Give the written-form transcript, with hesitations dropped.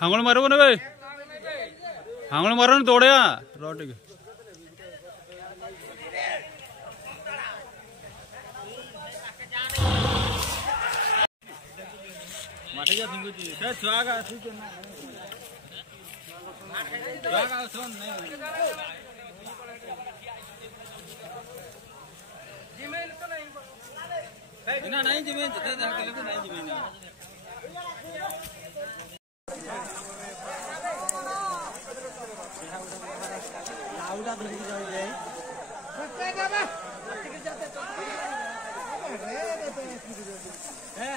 हांगल मारो ना भाई हांगल मारो ना तोड़े रोटी माठे जा सिंगु जी से छुआगा ठीक है ना छुआगा सुन नहीं जिमेन तो नहीं ना नहीं जिमेन जते जाके लेके नहीं जिमेन आउला धरी जाए बच्चे बाबा टिक जाते तो रे है